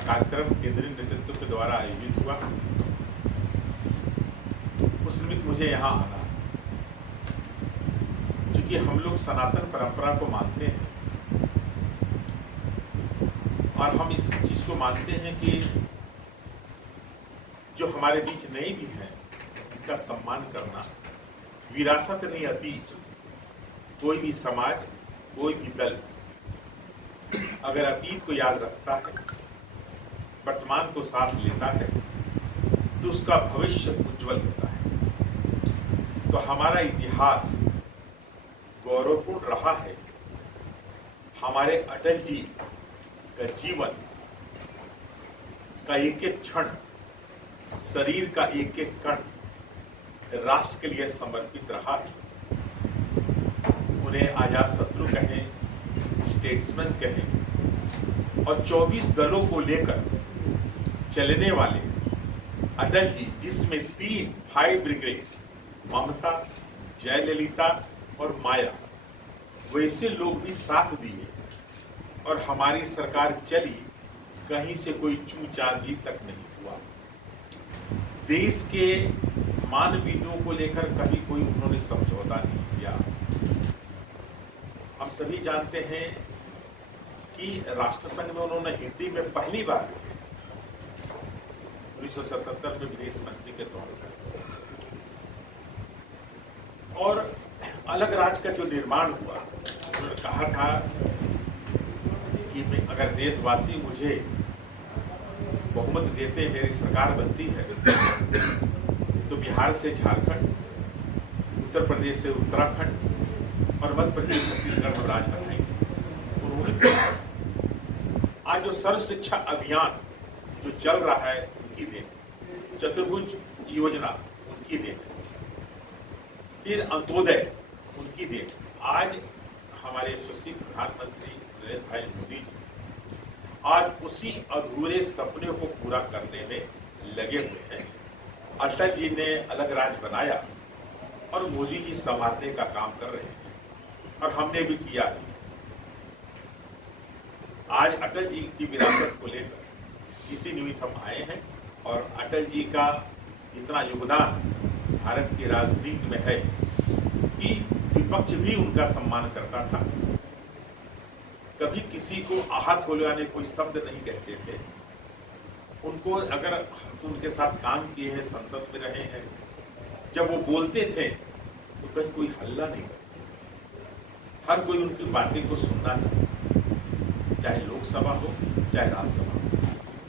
कार्यक्रम केंद्रीय नेतृत्व के द्वारा आयोजित हुआ, उस निमित्त मुझे यहाँ आना, क्योंकि हम लोग सनातन परंपरा को मानते हैं और हम इस चीज को मानते हैं कि जो हमारे बीच नए भी हैं उनका सम्मान करना, विरासत नहीं अतीत। कोई भी समाज, कोई भी दल अगर अतीत को याद रखता है, वर्तमान को साथ लेता है, तो उसका भविष्य उज्जवल होता है। तो हमारा इतिहास गौरवपूर्ण रहा है। हमारे अटल जी का जीवन का एक एक क्षण, शरीर का एक एक कण राष्ट्र के लिए समर्पित रहा है। उन्हें आजाद शत्रु कहें, स्टेट्समैन कहें, और 24 दलों को लेकर चलने वाले अटल जी, जिसमें 5 ब्रिगेड, ममता, जयललिता और माया, वैसे लोग भी साथ दिए और हमारी सरकार चली, कहीं से कोई चूचांदी तक नहीं हुआ। देश के मान बिंदुओं को लेकर कभी कोई उन्होंने समझौता नहीं किया। हम सभी जानते हैं कि राष्ट्रसंघ में उन्होंने हिंदी में पहली बार 1977 में विदेश मंत्री के तौर पर, और अलग राज्य का जो निर्माण हुआ, उन्होंने कहा था कि मैं अगर देशवासी मुझे बहुमत देते, मेरी सरकार बनती है, तो बिहार से झारखंड, उत्तर प्रदेश से उत्तराखंड और मध्य प्रदेश छत्तीसगढ़ में राज बनाएंगे। उन्होंने आज जो सर्व शिक्षा अभियान जो चल रहा है उनकी देन, चतुर्भुज योजना उनकी देन, फिर अंत्योदय उनकी देन। आज हमारे यशस्वी प्रधानमंत्री नरेंद्र भाई मोदी जी आज उसी अधूरे सपने को पूरा करने में लगे हुए हैं। अटल जी ने अलग राज्य बनाया और मोदी जी संवारने का काम कर रहे हैं, और हमने भी किया है। आज अटल जी की विरासत को लेकर इसी निमित्त हम आए हैं, और अटल जी का जितना योगदान भारत की राजनीति में है कि विपक्ष भी उनका सम्मान करता था। कभी किसी को आहत होने वाले कोई शब्द नहीं कहते थे। उनको अगर हम उनके साथ काम किए हैं, संसद में रहे हैं, जब वो बोलते थे तो कहीं कोई हल्ला नहीं करते। हर कोई उनकी बातें को सुनना चाहिए, चाहे लोकसभा हो चाहे राज्यसभा हो।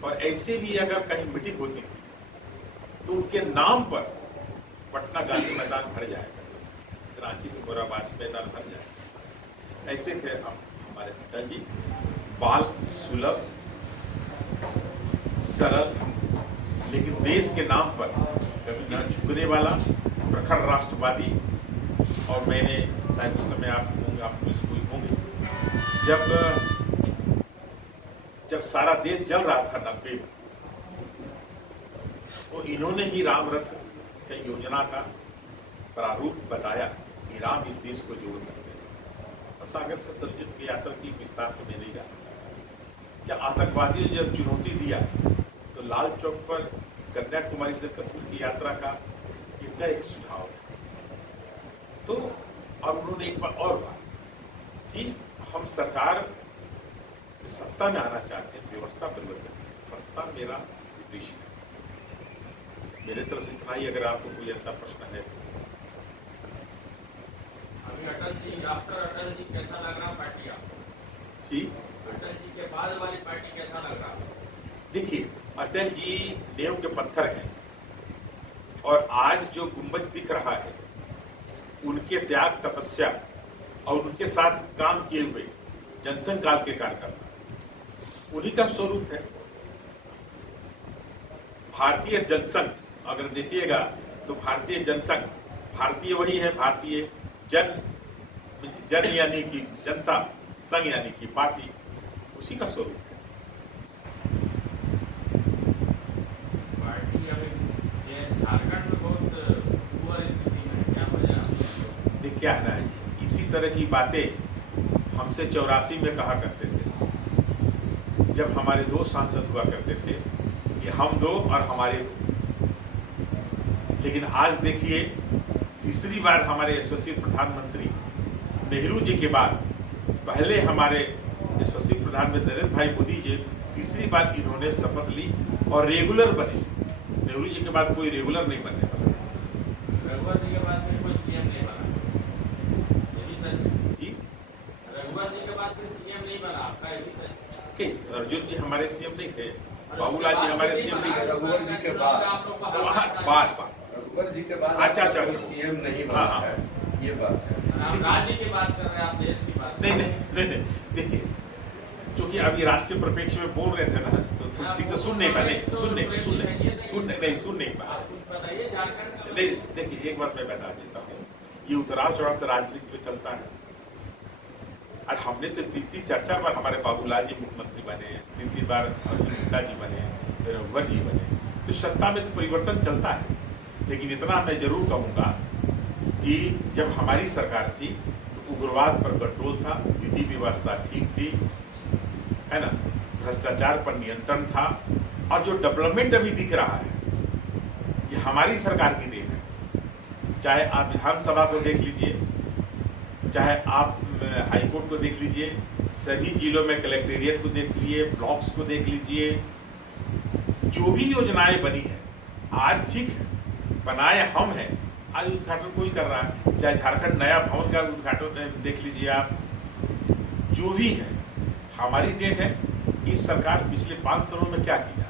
और ऐसे भी अगर कहीं मीटिंग होती थी तो उनके नाम पर पटना गांधी मैदान भर जाएगा, रांची में मोराबादी मैदान भर जाएगा। ऐसे थे हमारे अटल जी, बाल सुलभ, सरल, लेकिन देश के नाम पर कभी न झुकने वाला, प्रखर राष्ट्रवादी। और मैंने शायद उस समय आप होंगे जब सारा देश जल रहा था 90 में, तो इन्होंने ही राम रथ की योजना का प्रारूप बताया कि राम इस देश को जोड़ सकते थे। और सागर से सरयुद्ध की यात्रा की विस्तार से मैं नहीं जाना चाहता। क्या आतंकवादियों ने जब चुनौती दिया तो लाल चौक पर कन्याकुमारी से कश्मीर की यात्रा का इनका एक सुझाव था। तो अब उन्होंने एक बार और बात कि हम सरकार सत्ता में आना चाहते हैं, व्यवस्था परिवर्तन, सत्ता मेरा उद्देश्य है। मेरे तरफ से इतना ही। अगर आपको कोई ऐसा प्रश्न है। अभी अटल जी, आफ्टर अटल जी कैसा लग रहा पार्टी आपको? ठीक, अटल जी के बाद वाली पार्टी कैसा लग रहा? देखिए, अटल जी नींव के पत्थर हैं, और आज जो गुंबज दिख रहा है उनके त्याग, तपस्या और उनके साथ काम किए हुए जनसंघ काल के कार्यकर्ता, उन्हीं का स्वरूप है। भारतीय जनसंघ अगर देखिएगा तो भारतीय जनसंघ, भारतीय वही है, भारतीय जन यानी कि जनता, संघ यानी कि पार्टी, उसी का स्वरूप है। पार्टी अभी झारखंड में बहुत पुअर स्थिति में, क्या वजह? देख, क्या है ना, इसी तरह की बातें हमसे 84 में कहा करते थे। जब हमारे दो सांसद हुआ करते थे कि हम दो और हमारे दो, लेकिन आज देखिए तीसरी बार हमारे यशस्वी प्रधानमंत्री नेहरू जी के बाद पहले हमारे यशस्वी प्रधानमंत्री नरेंद्र भाई मोदी जी तीसरी बार इन्होंने शपथ ली और रेगुलर बने। नेहरू जी के बाद कोई रेगुलर नहीं बनने वाला। रघुवर जी के बाद फिर कोई सीएम नहीं बना, ये भी सच है जी रघुवर जी के बाद फिर सीएम नहीं बना आपका, ये भी सच है। कि अर्जुन जी हमारे सीएम नहीं थे, बाबूलाल जी हमारे सीएम नहीं थे। रघुवर जी के बाद आप लोग को तो वहाँ बात रघुवर जी के बाद अच्छा, अच्छा, कोई अच्छा। सीएम नहीं बना हाँ, है, ये बात है। आप राज्य की बात कर रहे हैं, आप देश की बात कर नहीं रहे हैं। नहीं नहीं नहीं देखिए, चूंकि अभी राष्ट्रीय परिप्रेक्ष्य में बोल रहे थे ना, तो ठीक से सुन नहीं पाए, सुन नहीं पाए। आप कुछ बताइए झारखंड का। नहीं देखिए, एक बात मैं बता देता हूँ, ये उतराव चढ़ाव तो राजनीति में चलता है। और हमने तो तीन चार चार बार हमारे बाबूलाल जी मुख्यमंत्री बने, तीन बार अर्जुन मुंडा जी बने, फिर रघुवर जी बने, तो सत्ता में तो परिवर्तन चलता है। लेकिन इतना मैं जरूर कहूँगा कि जब हमारी सरकार थी तो उग्रवाद पर कंट्रोल था, विधि व्यवस्था ठीक थी, है ना, भ्रष्टाचार पर नियंत्रण था, और जो डेवलपमेंट अभी दिख रहा है ये हमारी सरकार की देन है। चाहे आप विधानसभा को देख लीजिए, चाहे आप हाईकोर्ट को देख लीजिए, सभी जिलों में कलेक्टेरिएट को देख लीजिए, ब्लॉक्स को देख लीजिए, जो भी योजनाएं बनी है आज ठीक है, बनाए हम हैं, आज उद्घाटन कोई कर रहा है। चाहे झारखंड नया भवन का उद्घाटन देख लीजिए आप, जो भी है हमारी देन है। इस सरकार पिछले 5 सालों में क्या किया,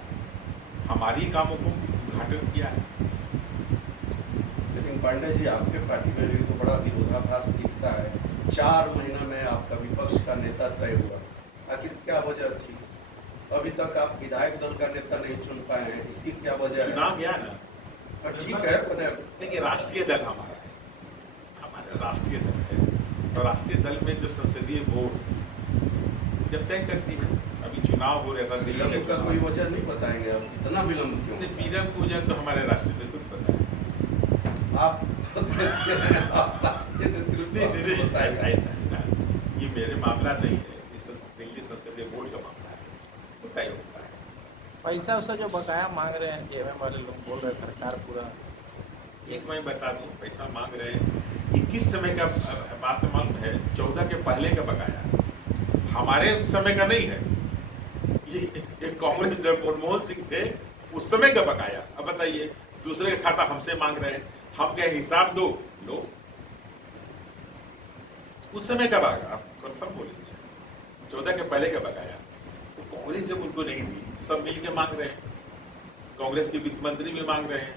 हमारी कामों को उद्घाटन किया है। लेकिन पांडे जी, आपके पार्टी में भी तो बड़ा विरोधाभास दिखता है। 4 महीना में आपका विपक्ष का नेता तय हुआ, आखिर क्या वजह थी? अभी तक आप विधायक दल का नेता नहीं चुन पाए हैं, इसकी क्या वजह है? चुनाव गया ना, ठीक है, देखिए राष्ट्रीय दल हमारा राष्ट्रीय दल है, और राष्ट्रीय दल में जो संसदीय बोर्ड जब तय करती है, अभी चुनाव हो रहा था दिल्ली विलम्ब का का, कोई वजह नहीं बताएंगे आप? इतना विलम्ब क्यों? विलम्ब को वजह तो हमारे राष्ट्रीय नेतृत्व बताए। आप नहीं, ऐसा है ना, ये मेरे मामला नहीं है, ये दिल्ली संसदीय बोर्ड का मामला है, वो तय होता है। पैसा उसका जो बकाया मांग रहे हैं जेएमएम वाले लोग, बोल रहे हैं सरकार पूरा। एक मैं बता दूं, पैसा मांग रहे हैं, ये किस समय का बात मालूम है? 14 के पहले का बकाया, हमारे समय का नहीं है। ये कांग्रेस जब मनमोहन सिंह थे उस समय का बकाया। अब बताइए, दूसरे का खाता हमसे मांग रहे हैं, हम क्या हिसाब दो लो? उस समय का बकाया आप कंफर्म बोलेंगे, 14 के पहले का बकाया। तो कांग्रेस जब उनको नहीं दी, सब मिल के मांग रहे हैं, कांग्रेस के वित्त मंत्री भी मांग रहे हैं।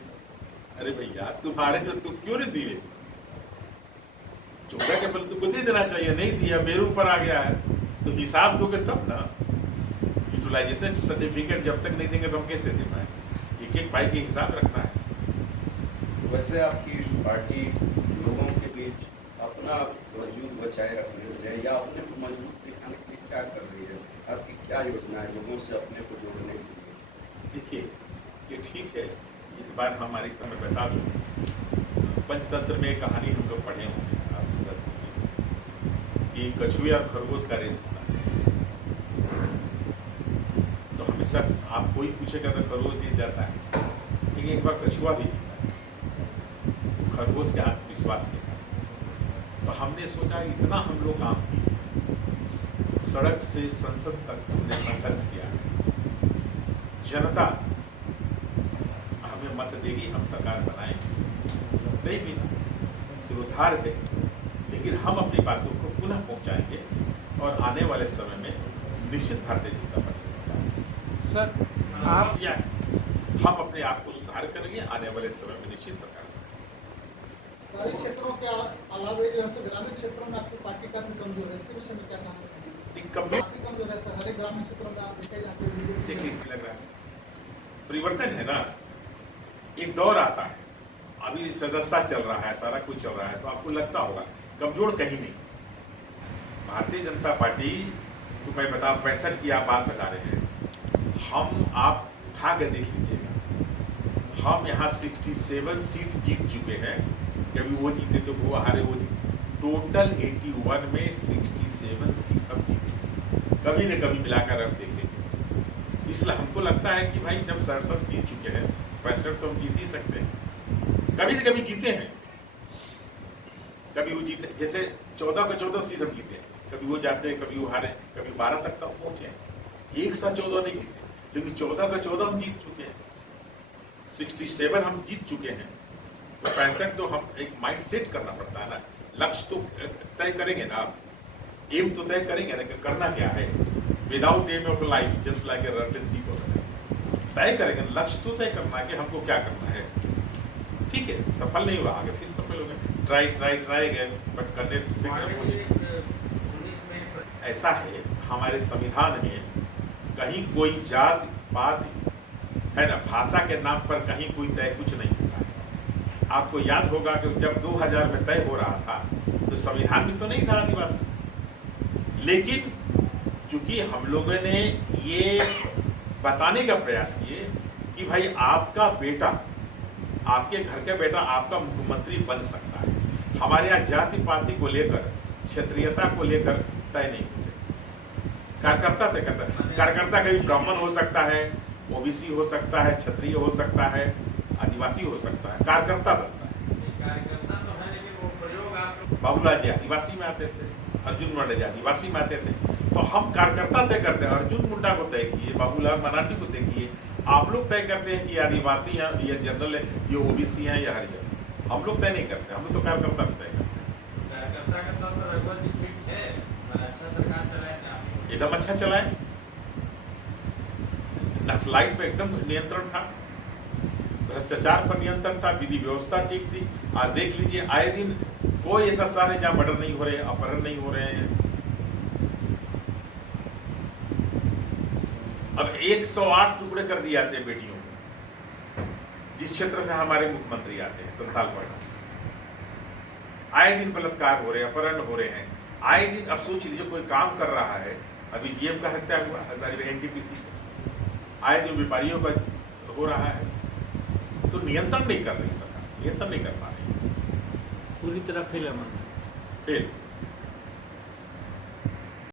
अरे भैया, तुम्हारे तो तुम क्यों नहीं दिए? 14 के पहले तुमको दे देना चाहिए, नहीं दिया, मेरे ऊपर आ गया है, तो हिसाब दोगे तब ना। यूटिलाइजेशन सर्टिफिकेट जब तक नहीं देंगे तो हम कैसे दे पाए? एक एक पाई के हिसाब रखना है। वैसे आपकी पार्टी लोगों के बीच अपना वजूद बचाए रखने में है या अपने को मजबूत दिखाने के लिए क्या कर रही है? आपकी क्या योजना है लोगों से अपने को जोड़ने के लिए? देखिए, ये ठीक है, इस बार हमारी समय बता दूँ, पंचतंत्र में एक कहानी हम लोग पढ़े होंगे आपके साथ कि कछुए और खरगोश का रेस होता है। तो हमेशा आप कोई पूछेगा तो खरगोश जीत जाता है, लेकिन एक बार कछुआ भी जीता है, खरगोश के आत्मविश्वास के कारण। तो हमने सोचा इतना हम लोग काम किए, सड़क से संसद तक हमने संघर्ष किया है, जनता हमें मत देगी, हम सरकार बनाएंगे, नहीं भी सुधार है, लेकिन हम अपनी बातों को पुनः पहुंचाएंगे और आने वाले समय में निश्चित भारतीय जनता पार्टी सरकार। सर आप क्या है, हम अपने आप को सुधार करेंगे, आने वाले समय में निश्चित सरकार। शहरी क्षेत्रों के अलावा जो है ग्रामीण क्षेत्रों में आपकी पार्टी काफी कमजोर है, इसके विषय में क्या कहना चाहिए? काफी कमजोर है सर, हर ग्रामीण क्षेत्रों में आप देखे जाते हैं। देखिए लग रहा है परिवर्तन है ना, एक दौर आता है, अभी सदस्यता चल रहा है, सारा कुछ चल रहा है, तो आपको लगता होगा कमजोर कहीं नहीं। भारतीय जनता पार्टी को मैं बता 65 की आप बात बता रहे हैं, हम आप उठा के देख लीजिएगा, हम यहाँ 67 सीट जीत चुके हैं, कभी वो जीते तो वो हारे, वो जीते, टोटल 81 में 67 सीट हम जीते, कभी न कभी मिलाकर अब देखेंगे। इसलिए हमको लगता है कि भाई जब 67 जीत चुके हैं, 65 तो हम जीत ही सकते हैं। कभी न कभी जीते हैं, कभी वो जीते, जैसे 14 का 14 सीट हम जीते, कभी वो जाते, कभी वो हारे, कभी 12 तक पहुंचे। एक साथ 14 नहीं जीते, लेकिन 14 का 14 हम जीत चुके हैं, 67 हम जीत चुके हैं। तो 65 तो हम एक माइंड सेट करना पड़ता है ना, लक्ष्य तो तय करेंगे ना, एम तो तय करेंगे ना कि करना क्या है। Without aim of life just like a runless sea तय करेंगे, लक्ष्य तो तय करना है कि हमको क्या करना है। ठीक है, सफल नहीं हुआ, आगे फिर सफल हो गए, ट्राई गए, बट करने ऐसा है हमारे संविधान में, कहीं कोई जात पात है ना, भाषा के नाम पर कहीं कोई तय कुछ नहीं होता है। आपको याद होगा कि जब 2000 में तय हो रहा था तो संविधान में तो नहीं था आदिवासी, लेकिन चूंकि हम लोगों ने ये बताने का प्रयास किए कि भाई आपका बेटा, आपके घर का बेटा आपका मुख्यमंत्री बन सकता है। हमारे यहाँ जाति पाति को लेकर, क्षेत्रीयता को लेकर तय नहीं होते, कार्यकर्ता तय करता है। कार्यकर्ता कभी ब्राह्मण हो सकता है, ओबीसी हो सकता है, क्षत्रिय हो सकता है, आदिवासी हो सकता है, कार्यकर्ता बनता है। कार्यकर्ता तो है, लेकिन वो प्रयोग आप बाबूलाल जी आदिवासी में आते थे, अर्जुन मुंडा जी आदिवासी में आते थे, तो हम कार्यकर्ता तय करते हैं। अर्जुन मुंडा को तय किए, बाबूलाल मरांडी को तय किए, आप लोग तय करते हैं कि आदिवासी हैं, ये जनरल है, ये ओबीसी हैं या हरिजन। हम लोग तय नहीं करते, हम लोग तो कार्यकर्ता तय करते हैं। कार्यकर्ता का तौर पर रघुवर जी फिट है, अच्छा सरकार चलाए थे आप। एकदम अच्छा चलाए, नक्सलाइट पे एकदम नियंत्रण था, भ्रष्टाचार पर नियंत्रण था, विधि व्यवस्था ठीक थी। आज देख लीजिए, आए दिन कोई ऐसा स्थान है जहाँ मर्डर नहीं हो रहे, अपहरण नहीं हो रहे हैं। अब 108 टुकड़े कर दिए जाते हैं बेटियों को, जिस क्षेत्र से हमारे मुख्यमंत्री आते हैं, संथाल पढ़ा। आए दिन बलात्कार हो रहे हैं, अपहरण हो रहे हैं, आए दिन। अब सोच लीजिए, कोई काम कर रहा है, अभी जीएम का हत्या हुआ एनटीपीसी, आए दिन व्यापारियों का हो रहा है, तो नियंत्रण नहीं कर रही सरकार, नियंत्रण नहीं कर पा रही, पूरी तरह फेल है, फेल।